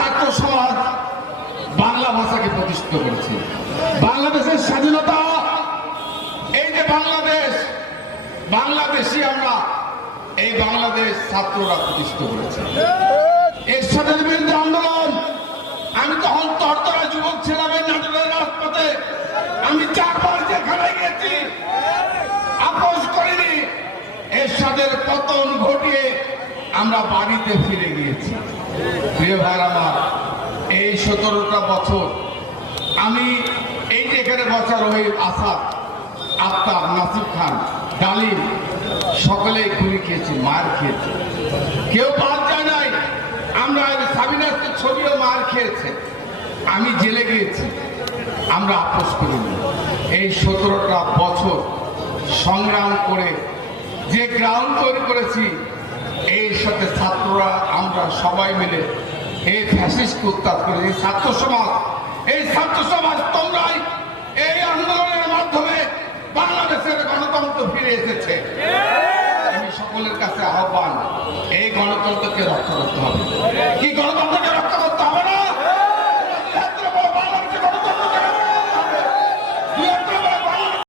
ছাত্র সমাজ বাংলা ভাষাকে প্রতিষ্ঠিত করেছে। বাংলাদেশের স্বাধীনতা, এই যে বাংলাদেশি আমরা, এই বাংলাদেশ ছাত্ররা প্রতিষ্ঠিত করেছে। এরশাদের বিরুদ্ধে আন্দোলন, আমি তখন তরতরা যুবক ছিলাম এই নাটোরের রাজপথে। আমি 4 বার যেখানে গেছি আপোষ করিনি। এরশাদের পতন ঘটিয়ে আমরা বাড়িতে ফিরে গিয়েছি। প্রিয় ভাই আমার, এই 17টা বছর আমি এই যে এখানে বসা রহিম, আসাদ, আফতাব, নাসির খান, ডালিম সকলেই গুলি খেয়েছি, মার খেয়েছে, কেউ বাদ যায় নাই। আমরা সাবিনার ছবিও মার খেয়েছে, আমি জেলে গিয়েছি, আমরা আপোষ করিনি। এই 17টা বছর সংগ্রাম করে যে গ্রাউন্ড তৈরি করেছি, এর সাথে ছাত্ররা আমরা সবাই মিলে এই ফ্যাসিস্টকে উৎখাত করেছি। এই ছাত্র সমাজ তোমরাই এই আন্দোলনের মাধ্যমে বাংলাদেশের গণতন্ত্র ফিরে এসেছে। আমি সকলের কাছে আহ্বান, এই গণতন্ত্রকে রক্ষা করতে হবে।